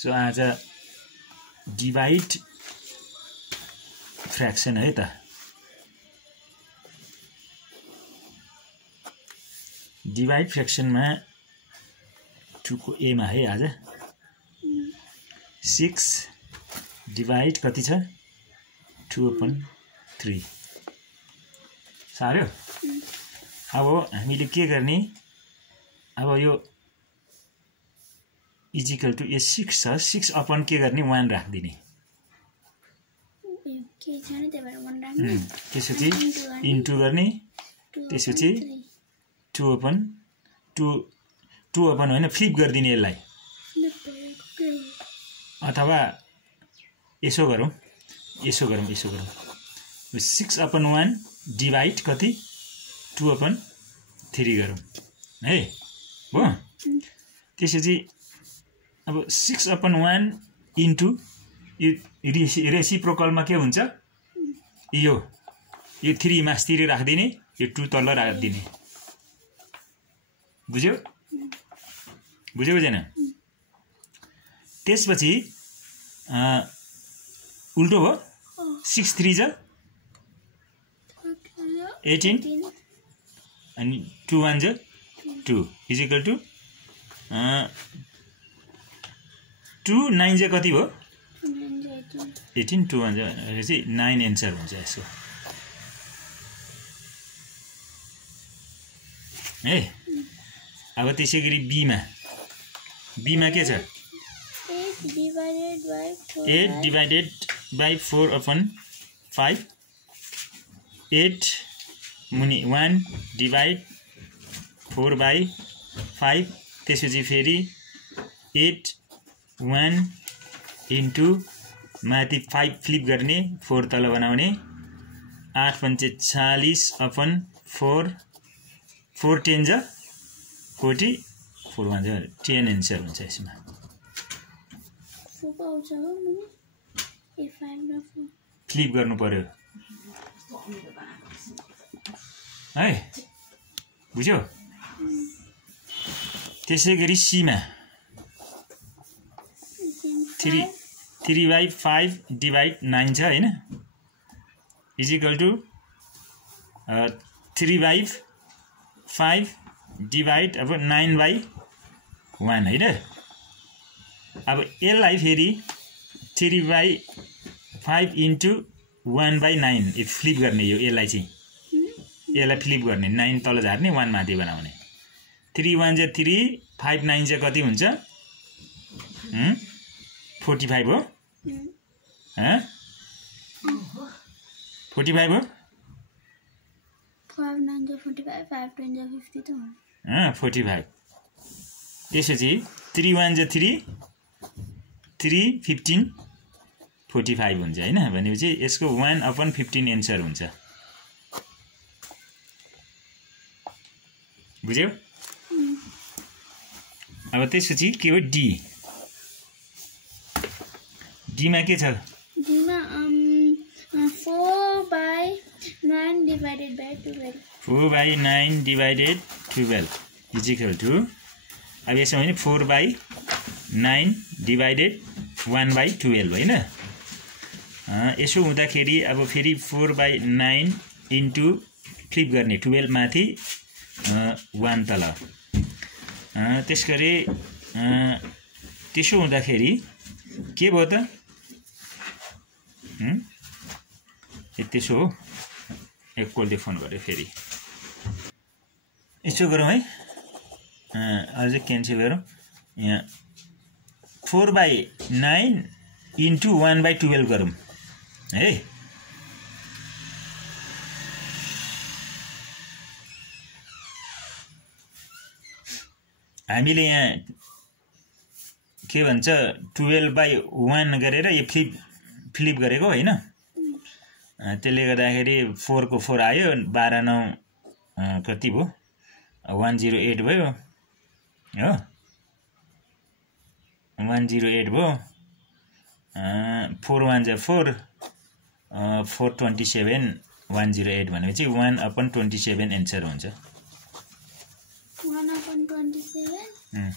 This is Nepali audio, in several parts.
सो आज डिवाइड फ्र्याक्सन है त डिवाइड फ्र्याक्सनमा 2 को ए मा है आज 6 डिवाइड कति छ 2/3 सार्यो। अब हामीले के गर्ने अब यो इजिकल टु ए 6 छ 6 अपन के गर्ने 1 राख्दिने त्यसपछि इन्टु गर्ने त्यसपछि 2/2 होइन फ्लिप गरिदिने यसलाई अथवा यसो गरौँ 6/1 डिवाइड कति 2/3 गरौँ है हो। त्यसपछि अब 6/1 इन्टु रेसिप्रोकलमा के हुन्छ यो 3 मास्तिर राख्दिने यो 2 तल राख्दिने बुझ्यो बुझेन। त्यसपछि उल्टो हो 6 3 जा 18 अनि 2 1 जा 2 इजिकल टु 2 9 जा कति हो 18 2 1 जा 9 एन्सर हुन्छ यसको है। अब त्यसै गरी बी मा के छ 8 डिवाइडेड बाई 4/5 8 मुनि 1 डिवाइड 4/5 त्यसपछि फेरि 8 1 इन्टु माथि 5 फ्लिप गर्ने 4 तल बनाउने 8×5 40/4 4 10 जा 40 4 1 जा 10 एन्सर हुन्छ यसमा फ्लिप गर्नु पर्यो है बुझ्यो। त्यसै गरी सीमा 3/5 डिवाइड 9 छ हैन इजिकल टु 3/5 डिवाइड अब 9/1 हैन। अब यसलाई फेरि 3/5 इन्टु 1/9 यो फ्लिप गर्ने यसलाई चाहिँ यसलाई फ्लिप गर्ने 9 तल झार्ने 1 माथि बनाउने 3 1 जा 3 5 9 जा कति हुन्छ 45 हो 45 हो 5 9 जा 45 5 10 जा 50 त 45। त्यसपछि 3 1 जा 3 3 15 45 हुन्छ हैन भनेपछि यसको 1/15 एन्सर हुन्छ बुझ्यौ। अब त्यसपछि के हो डी मा के छ डी मा 4/9 divided by 12 4/9 divided 12 equal to अब यसमा भने 4/9 डिवाइडेड 1/12 हैन। यसो हुँदाखेरि अब फेरि 4/9 इन्टु फ्लिप गर्ने 12 माथि 1 तल त्यसगरी त्यसो हुँदाखेरि के भयो त त्यसो हो एकपल्ट फोन गरे फेरि यसो गरौँ है अझै क्यान्सल गरौँ यहाँ 4/9 इन्टु 1/12 गरौँ है हामीले यहाँ के भन्छ 12/1 गरेर यो फ्लिप गरेको हैन त्यसले गर्दाखेरि 4 को 4 आयो 12 9 कति भयो 108 भयो हो 108 भयो 4 1 जा 4 427 108 भनेपछि 1/27 एन्सर हुन्छ 1/27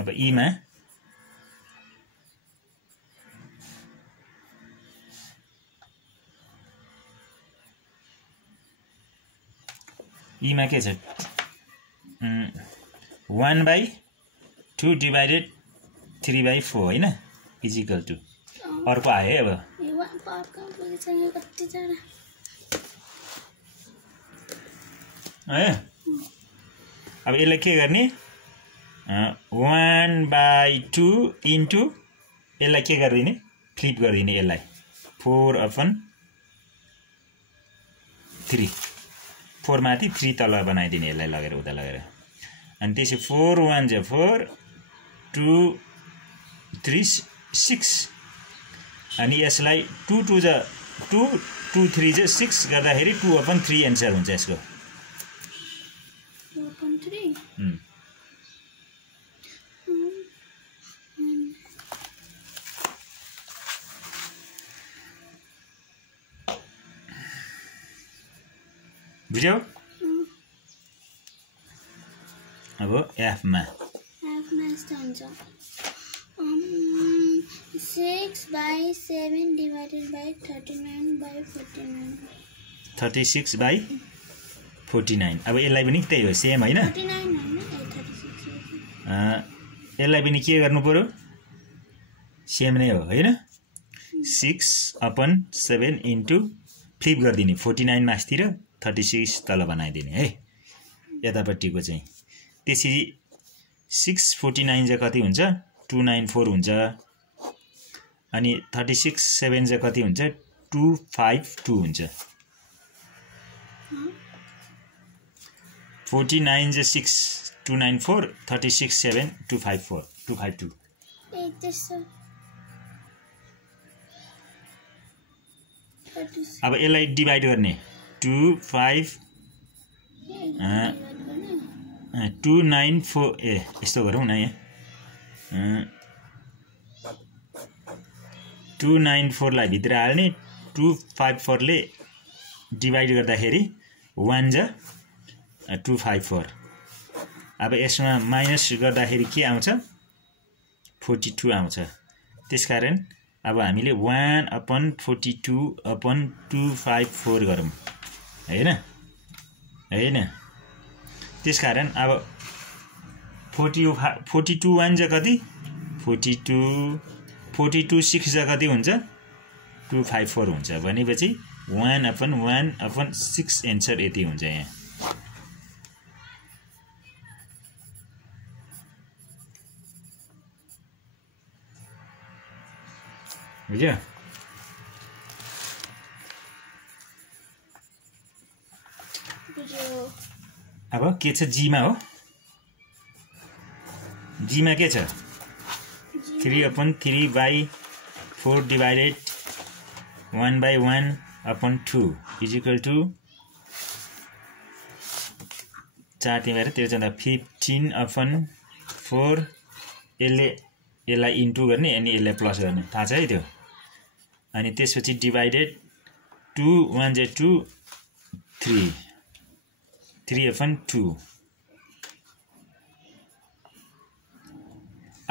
अब ईमा के छ 1/2 डिभाइडेड 3/4 हैन इक्वल टु अर्को आयो है अब है अब यसलाई के गर्ने 1/2 इन्टु यसलाई के गरिदिने फ्लिप गरिदिने यसलाई 4/3 4 माथि 3 तल बनाइदिने यसलाई लगेर उता लगेर अनि त्यसै 4 1 जा 4 2 3 6 अनि यसलाई 2 2 जा 2 2 3 जा 6 गर्दाखेरि 2/3 एन्सर हुन्छ यसको 2/3 बुझ्यौ अब एफ मा यस्तो हुन्छ 6/7 divided by 39/49 36/49 अब यसलाई पनि त्यही हो सेम हैन 49 हैन 36 यसलाई पनि के गर्नु पर्यो सेम नै हो हैन 6/7 इन्टु फ्लिप गरिदिने 49 मास्तिर 36 तल बनाइदिने है यतापट्टिको चाहिँ त्यसरी 649 चाहिँ कति हुन्छ 294 हुन्छ अनि 36 7 चाहिँ कति हुन्छ 252 हुन्छ 49 चाहिँ 6 294 36 7 254 252 अब यसलाई डिभाइड गर्ने 2 5 294 ए यस्तो गरौँ न यहाँ 294 लाई भित्र हाल्ने 254 ले डिभाइड गर्दाखेरि 1 जा 254 अब यसमा माइनस गर्दाखेरि के आउँछ 42 आउँछ त्यसकारण अब हामीले 1/42/254 गरौँ हैन हैन त्यसकारण अब 42 1 जा कति 42 6 जा कति हुन्छ 254 हुन्छ भनेपछि 1/1/6 एन्सर यति हुन्छ यहाँ बुझ्यो अब के छ जी मा हो जी मा के छ 3/3/4 डिवाइडेड 1/1/2 इज इक्वल टू 4 तिमीहरु त्यो चाहिँ 15/4 यसलाई इन्टु गर्ने अनि यसलाई प्लस गर्ने थाहा छ है त्यो अनि त्यसपछि डिवाइडेड 2 1 जा 2 3 3/2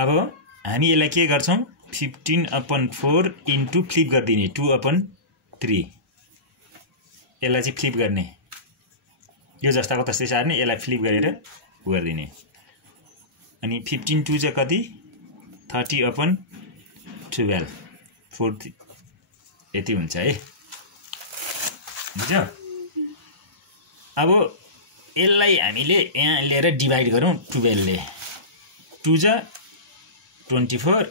अब हामी यसलाई के गर्छौं 15/4 इन्टु फ्लिप गर्दिने 2/3 यसलाई चाहिँ फ्लिप गर्ने यो जस्ताको तस्तै सार्ने यसलाई फ्लिप गरेर गर्दिने अनि 15 2 चाहिँ कति 30/12 4 यति हुन्छ है बुझ्यो अब यसलाई हामीले यहाँ लिएर डिवाइड गरौँ 12 ले 2 जा 24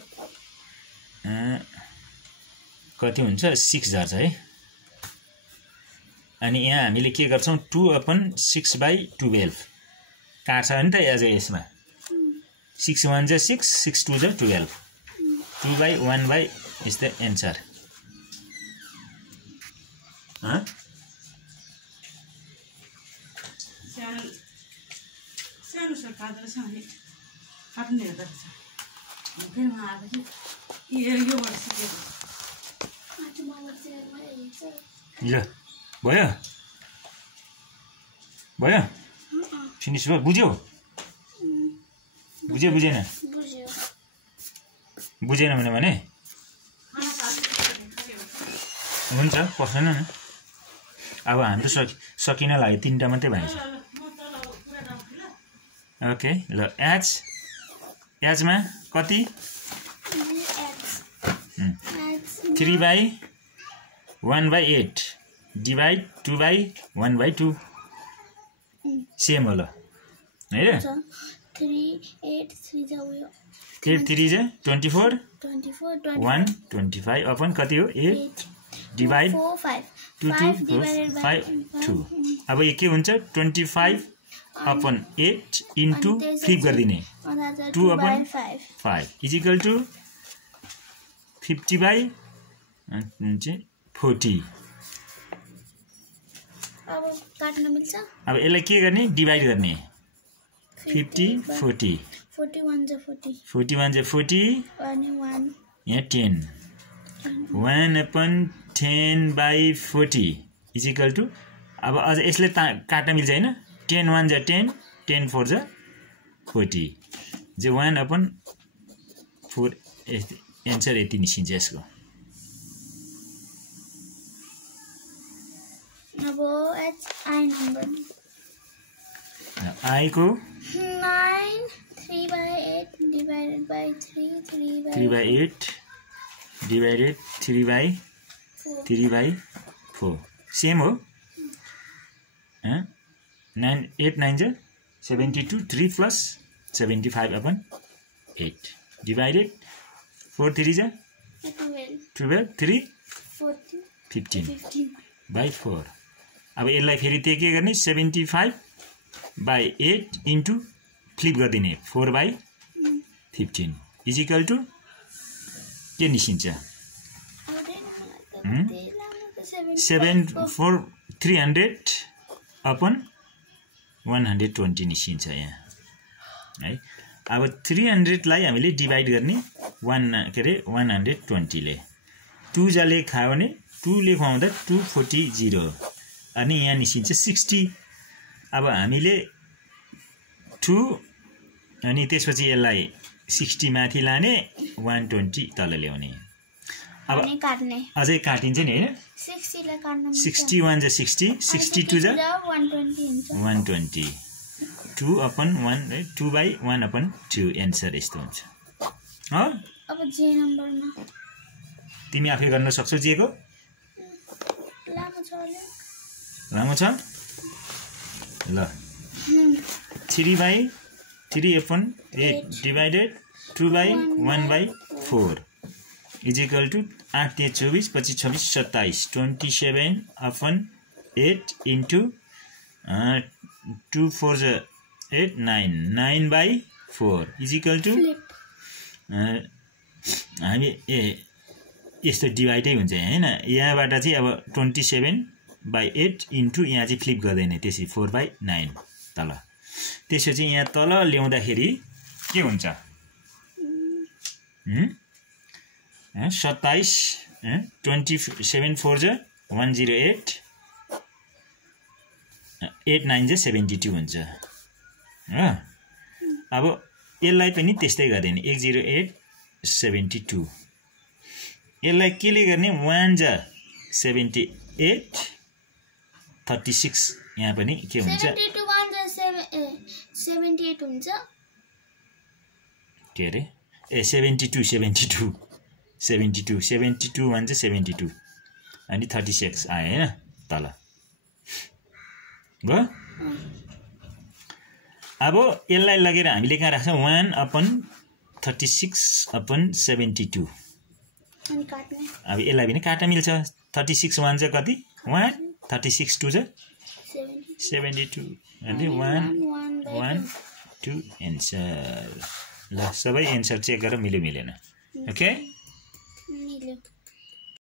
कति हुन्छ 6 झर्छ है अनि यहाँ हामीले के गर्छौं 2/6/12 काट्छ नि त यसमा 6 1 जा 6 6 2 जा 12 2/1 is the answer सानो सर काट्दै छ अनि काट्ने हेर्दा छ फेरि म आएपछि यो वर्ष सिकेको ल भयो भयो फिनिश भयो बुझ्यो बुझेन बुझ्यो बुझेन भने हुन्छ पस्दैन न। अब हाम्रो सकिन लाग्यो 3टा मात्रै भएछ। ओके ल एचमा कति 3/1/8 डिवाइड 2/1/2 सेम हो ल है र 3 8 3 जा उयो 8 3 जा 24 1 25 अपन कति हो 8 डिवाइड 4 5 2 2 5 2 अब यो के हुन्छ 25 अपन 8 इन्टु फ्लिप गरिदिने 2 अपन 5 इजिकल टु 50/40 अब काट्न मिल्छ। अब यसलाई के गर्ने डिवाइड गर्ने 50 40 41 जा 40 41 जा 40 अनि 1 यहाँ 10 1/10/40 इजिकल टु अब अझ यसले काट्न मिल्छ हैन 10 1 जा 10 10 4 जा 40 जे 1/4 एन्सर यति निस्किन्छ यसको। अब आई नम्बर आई को 9 3/8 डिवाइडेड बाइ 3 3/8 डिवाइडेड 3/4 सेम हो 9 8 9 जा 72 3 प्लस 75/8 डिवाइडेड 4 3 जा 12 3 15/4 अब यसलाई फेरि त्यो के गर्ने 75/8 इन्टु फ्लिप गरिदिने 4/15 इजिकल टु के निस्किन्छ 300/120 निस्किन्छ यहाँ है। अब 300लाई हामीले डिभाइड गर्ने 120 ले 2 जाले खायो भने 2 ले खुवाउँदा 240 अनि यहाँ निस्किन्छ 60। अब हामीले 2 अनि त्यसपछि यसलाई 60 माथि लाने 120 तल ल्याउने। अब काट्ने अझै काटिन्छ नि हैन 60 लाई काट्न 61 जा 60 62 जा 120 2/1 2/1/2 एन्सर यस्तो हुन्छ हो। अब जे नम्बरमा तिमी आफै गर्न सक्छौ जेको लामो छ ल 3/3/8 divided 2/1/4 equal to 8 3 24 25 26 27 27/8 into 2 4 8 9 9/4 equal to हामी यस्तो डिभाइडै हुन्छ हैन। यहाँबाट चाहिँ अब 27/8 इन्टु यहाँ चाहिँ फ्लिप गर्दैन त्यसै 4/9 तल त्यसपछि यहाँ तल ल्याउँदाखेरि के हुन्छ 27 27 4 जा 108 8 9 जा 72 हुन्छ हो। अब यसलाई पनि त्यस्तै गरिदिने 108 72 यसलाई केले गर्ने 1 जा 78 36 यहाँ पनि के हुन्छ 72 1 जा 78 हुन्छ के अरे ए 72 72 72 72 1 जा 72 अनि 36 आयो हैन तल भयो। अब यसलाई लगेर हामीले कहाँ राख्छौँ 1/36/72 अनि काट्ने अब यसलाई पनि काट्न मिल्छ 36 1 जा कति 1 36 2 जा 72 अनि 1 1 2 एन्सर। ल सबै एन्सर चेक गरेर मिल्यो मिलेन ओके मिल्यो।